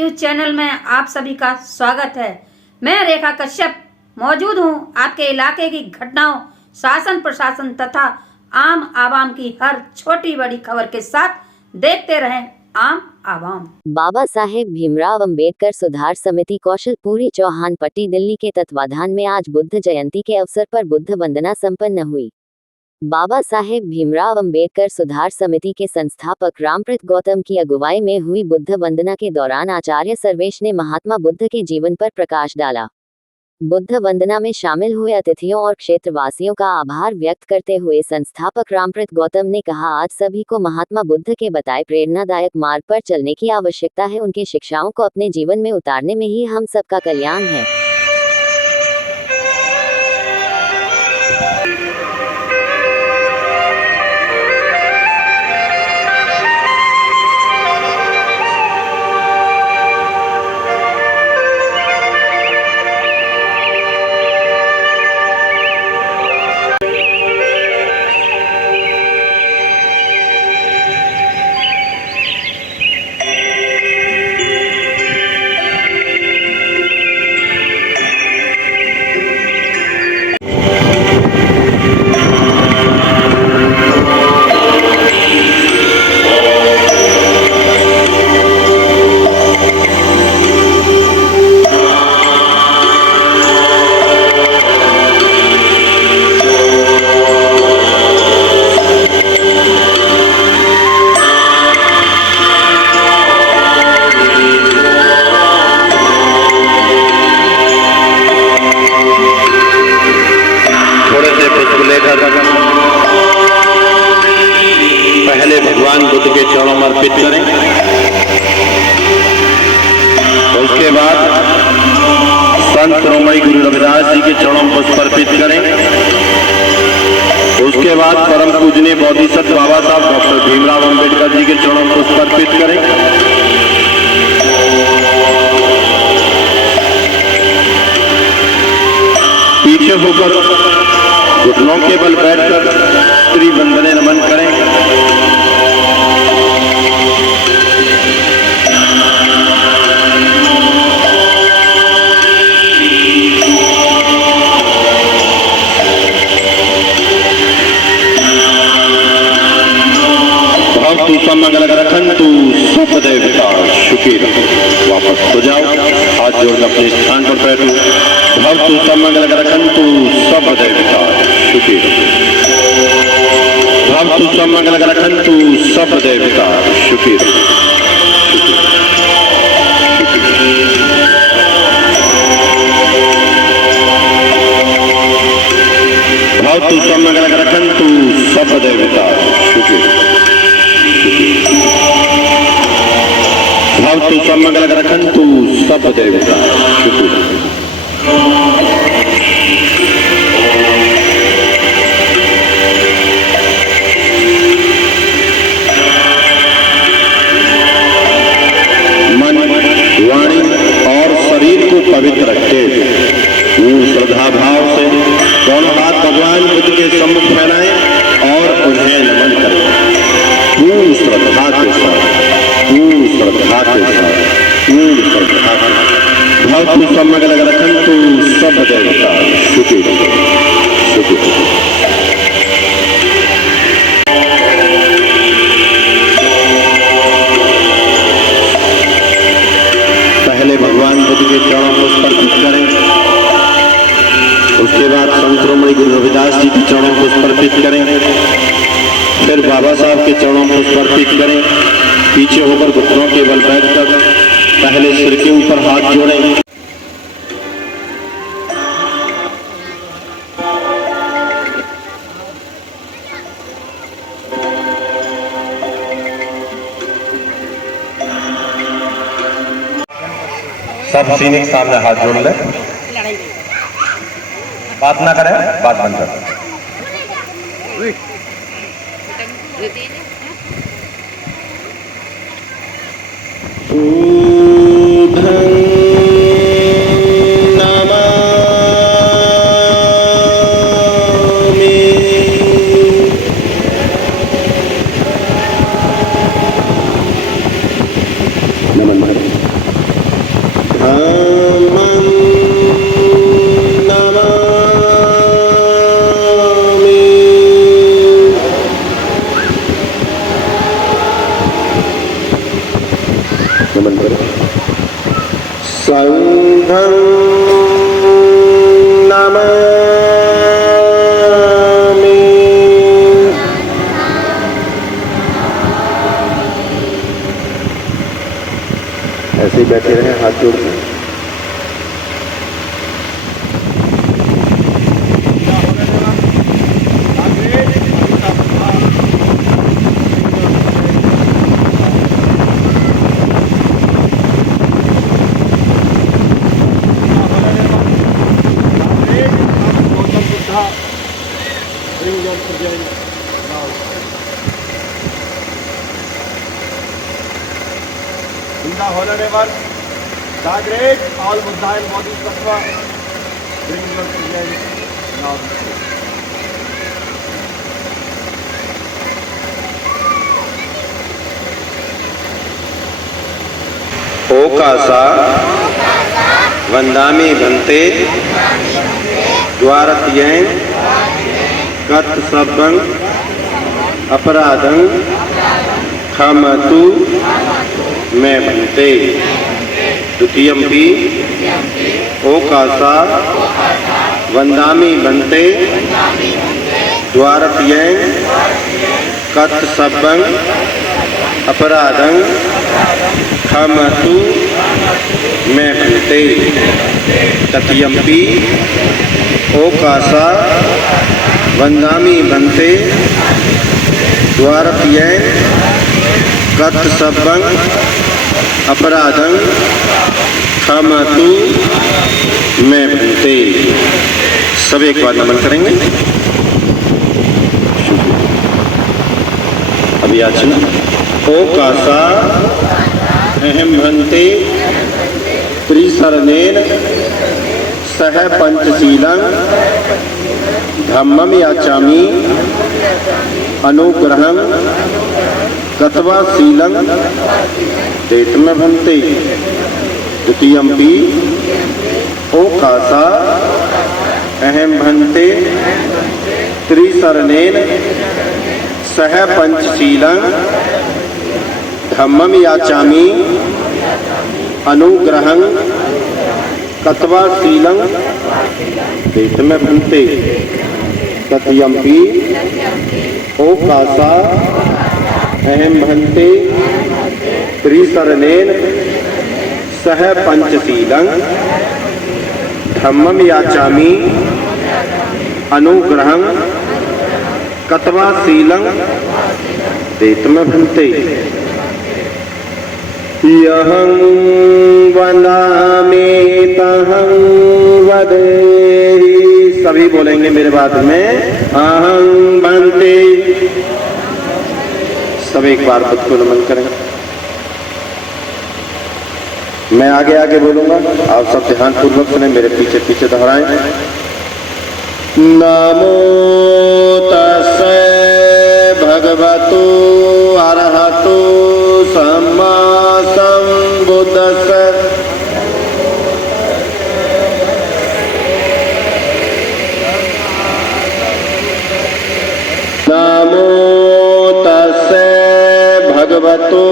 News channel में आप सभी का स्वागत है। मैं रेखा कश्यप मौजूद हूं आपके इलाके की घटनाओं, शासन प्रशासन तथा आम आवाम की हर छोटी बड़ी खबर के साथ। देखते रहें आम आवाम। बाबा साहेब भीमराव अंबेडकर सुधार समिति कौशलपुरी चौहान पट्टी दिल्ली के तत्वाधान में आज बुद्ध जयंती के अवसर पर बुद्ध वंदना संपन्न हुई। बाबा साहेब भीमराव अंबेडकर सुधार समिति के संस्थापक रामप्रीत गौतम की अगुवाई में हुई बुद्ध वंदना के दौरान आचार्य सर्वेश ने महात्मा बुद्ध के जीवन पर प्रकाश डाला। बुद्ध वंदना में शामिल हुए अतिथियों और क्षेत्रवासियों का आभार व्यक्त करते हुए संस्थापक रामप्रीत गौतम ने कहा, आज सभी को महात्मा बुद्ध के बताए प्रेरणादायक मार्ग पर चलने की आवश्यकता है। उनकी शिक्षाओं को अपने जीवन में उतारने में ही हम सबका कल्याण है। पहले भगवान बुद्ध के चरणों में अर्पित करें, उसके बाद संत शिरोमणि गुरु रविदास जी के चरणों में पुष्प अर्पित करें, उसके बाद परम पूजनीय बोधिसत्व बाबा साहब डॉक्टर भीमराव अंबेडकर जी के चरणों में पुष्प अर्पित करें। पीछे होकर घुटनों के बल बैठकर त्रिवंदने नमन करें। भक्तु समंगल रखंतु सपदेवता सुखी रहो। वापस हो जाओ, हाथ जोड़कर अपने स्थान पर बैठो। भक्तु समंगल रखंतु सपदेवता सुखी रहो। भक्तु समंगल रखंतु सपदेवता सुखी रहो। भक्तु समंगल रखंतु सपदेवता सुखी रहो। भक्तु समंगल रखंतु सपदेवता सुखी रहो। मन, वाणी और शरीर को पवित्र रखते हुए श्रद्धा भाव से दोनों हाथ भगवान बुद्ध के सम्मुख फैलाएं और उन्हें नमन करें। पूर्ण श्रद्धा के साथ, पूर्ण श्रद्धा के साथ, पूर्ण श्रद्धा के साथ। भक्तु समंगल रखंतु सपदेवता सुखी रहो, सुखी रहो। पहले भगवान बुद्ध के चरणों को समर्पित करें, उसके बाद संत शिरोमणि गुरु रविदास जी के चरणों को समर्पित करें, फिर बाबा साहब के चरणों को समर्पित करें। पीछे होकर घुटनों के बल बैठकर पहले सिर के ऊपर हाथ जोड़ें। सब सीने के सामने हाथ जोड़ लें, बात ना करें, बात बंद करें। नमन बुद्धं नमामि। ऐसे ही बैठे रहे हाथ जोड़ के। In the honorable, the great all Buddha and Bodhisattva, bring your presence now. ओकासा वंदामि भन्ते द्वारत्यं कर्तसब्बं अपराधं क्षमतु मैं भन्ते। द्वितीयम्पि ओकासा वंदामि भन्ते द्वारत्यं कर्तसब्बं अपराधं क्षमतु मैं भन्ते। तृतीयम्पि ओकासा वंदामि भन्ते द्वारत्यं कर्तसब्बं अपराधं क्षमतु मैं भन्ते। सब एक बार नमन करेंगे। अभी याचना। ओकासा अहम भन्ते त्रिसरणेन सह पंचशीलं धम्मं याचामि अनुग्रहं गत्वा शीलं देतमे भन्ते। द्वितीयम्पि ओकासा अहम भन्ते त्रिसरणेन सह पंचशीलं धम्मं याचामि अनुग्रहं गत्वा शीलं देतमे भन्ते। तृतीयम्पि ओकासा अहम भन्ते त्रिसरणेन सह पंचशीलं धम्मं याचामि अनुग्रहं गत्वा शीलं देतमे भन्ते। यहं वदामि तहं वदेहि। सभी बोलेंगे मेरे बाद में। अहं भन्ते। सब एक बार खुद को नमन करें। मैं आगे आगे बोलूंगा, आप सब ध्यान पूर्वक सुने, मेरे पीछे पीछे दोहराएं। नमो तस्से भगवतो अरहतो सम्मा सम्बुद्धस्से। नमो तस्से भगवतो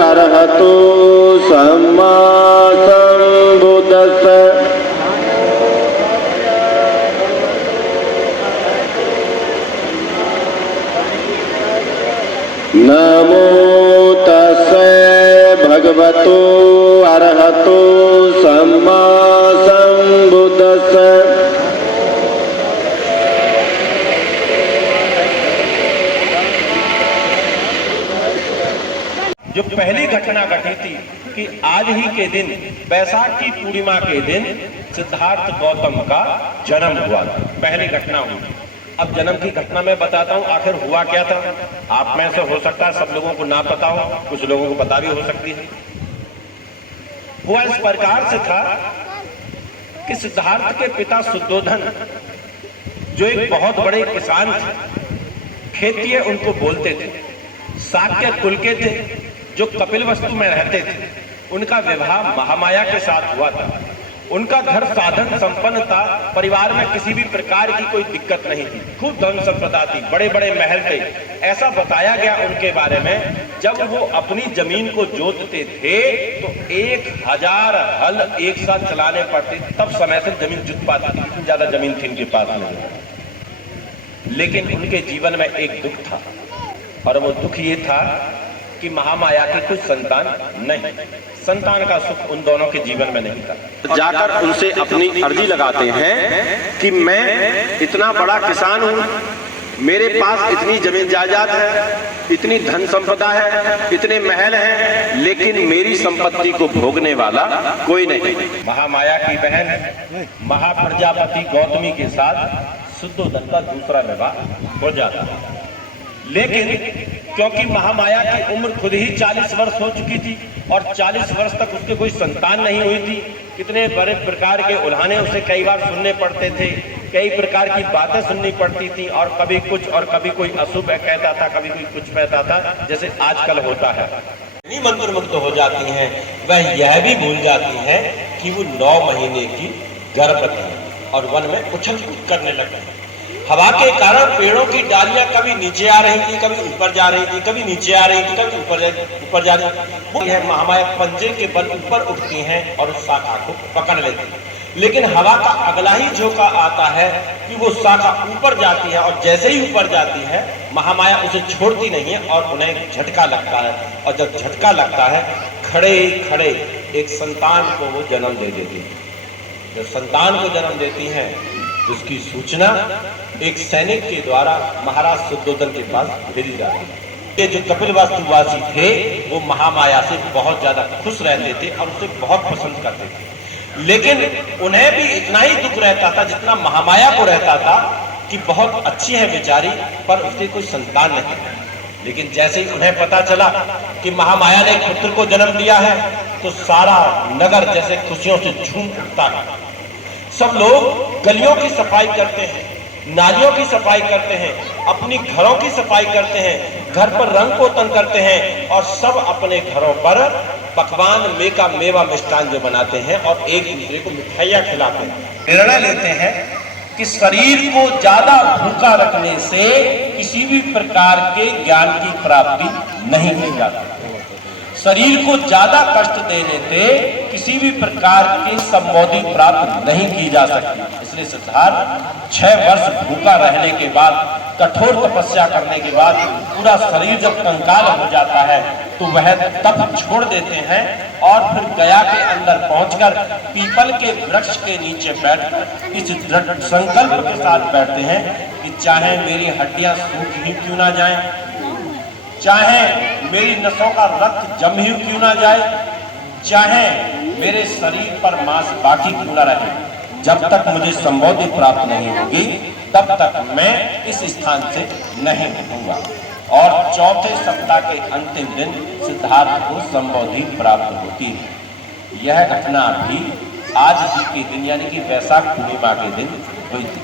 अरहतो सम्मा सम्बुद्धस्से। नमो तस्से भगवतो अरहतो सम्मा सम्बुद्धस्से। जो पहली घटना घटी थी कि आज ही के दिन बैसाख की पूर्णिमा के दिन सिद्धार्थ गौतम का जन्म हुआ था। पहली घटना हुई। अब जन्म की घटना मैं बताता हूँ आखिर हुआ क्या था। आप में से हो सकता है सब लोगों को ना पता हो, कुछ लोगों को पता भी हो सकती है। हुआ इस प्रकार से था कि सिद्धार्थ के पिता शुद्धोधन जो एक बहुत बड़े किसान थे, खेतीय उनको बोलते थे, शाक्य कुल के थे, जो कपिल वस्तु में रहते थे। उनका विवाह महामाया के साथ हुआ था। उनका घर साधन संपन्न था, परिवार में किसी भी प्रकार की कोई दिक्कत नहीं थी, खूब धन संपदा थी, बड़े बड़े महल थे। ऐसा बताया गया उनके बारे में जब वो अपनी जमीन को जोतते थे तो 1000 हल एक साथ चलाने पड़ते, तब समय से जमीन जुत पाती थी। इतनी ज्यादा जमीन थी इनके पास नहीं। लेकिन उनके जीवन में एक दुख था, और वो दुख ये था कि महामाया की कुछ संतान नहीं, संतान का सुख उन दोनों के जीवन में नहीं था। जाकर उनसे अपनी अर्जी लगाते हैं कि मैं इतना बड़ा किसान हूँ, मेरे पास इतनी जमीन जायदाद है, इतनी धन संपदा है, इतने महल हैं, लेकिन मेरी संपत्ति को भोगने वाला कोई नहीं। महामाया की बहन महाप्रजापति गौतमी के साथ शुद्धोदन का दूसरा विवाह हो जाता, लेकिन क्योंकि महामाया की उम्र खुद ही 40 वर्ष हो चुकी थी और 40 वर्ष तक उसके कोई संतान नहीं हुई थी, कितने बड़े प्रकार के उल्हाने उसे कई बार सुनने पड़ते थे, कई प्रकार की बातें सुननी पड़ती थी, और कभी कुछ और कभी कोई अशुभ कहता था, कभी कोई कुछ कहता था, जैसे आजकल होता है। इतनी मंत्रमुग्ध हो जाती हैं, वह यह भी भूल जाती हैं कि वो 9 महीने की गर्भवती है और वन में उछल कूद करने लगती है। हवा के कारण पेड़ों की डालियां कभी नीचे आ रही थी, कभी ऊपर जा रही थी, कभी नीचे आ रही थी, कभी ऊपर जा रही थी। वो यह महामाया पंजे के बल ऊपर उठती हैं और उस शाखा को पकड़ लेती है। लेकिन हवा का अगला ही झोंका आता है कि वो शाखा ऊपर जाती है, और जैसे ही ऊपर जाती है महामाया उसे छोड़ती नहीं है और उन्हें झटका लगता है, और जब झटका लगता है खड़े खड़े एक संतान को वो जन्म दे देती है। जब संतान को जन्म देती हैं तो उसकी सूचना एक सैनिक के द्वारा महाराज शुद्धोदन के पास भेजी जाती है। ये जो कपिलवास्तुवासी थे वो महामाया से बहुत ज्यादा खुश रहते थे और उसे बहुत पसंद करते थे, लेकिन उन्हें भी इतना ही दुख रहता था जितना महामाया को रहता था कि बहुत अच्छी है बेचारी, पर उसके कोई संतान नहीं। लेकिन जैसे ही उन्हें पता चला कि महामाया ने एक पुत्र को जन्म दिया है तो सारा नगर जैसे खुशियों से झूम उठता है। सब लोग गलियों की सफाई करते हैं, नालियों की सफाई करते हैं, अपनी घरों की सफाई करते हैं, घर पर रंग पोतन करते हैं, और सब अपने घरों पर पकवान मेका मेवा मिष्ठान जो बनाते हैं और एक दूसरे को मिठाइयाँ खिलाते हैं। निर्णय लेते हैं कि शरीर को ज्यादा भूखा रखने से किसी भी प्रकार के ज्ञान की प्राप्ति नहीं की जाती, शरीर को ज्यादा कष्ट देने से किसी भी प्रकार की संबोधि प्राप्त नहीं की जा सकती। इसलिए सिद्धार्थ 6 वर्ष भूखा रहने के बाद, कठोर तपस्या करने के बाद पूरा शरीर जब कंकाल हो जाता है तो वह तप छोड़ देते हैं और फिर गया के अंदर पहुंचकर पीपल के वृक्ष के नीचे बैठकर इस दृढ़ संकल्प के साथ बैठते हैं कि चाहे मेरी हड्डियां सूख ही क्यों ना जाएं, चाहे मेरी नसों का रक्त जम ही क्यों ना जाए, चाहे मेरे शरीर पर मांस बाकी क्यों ना रहे, जब तक मुझे संबोधि प्राप्त नहीं होगी तब तक मैं इस स्थान से नहीं उठूंगा। और चौथे सप्ताह के अंतिम दिन सिद्धार्थ को संबोधि प्राप्त होती है। यह घटना भी आज ही के दिन यानी कि वैशाख पूर्णिमा के दिन हुई थी।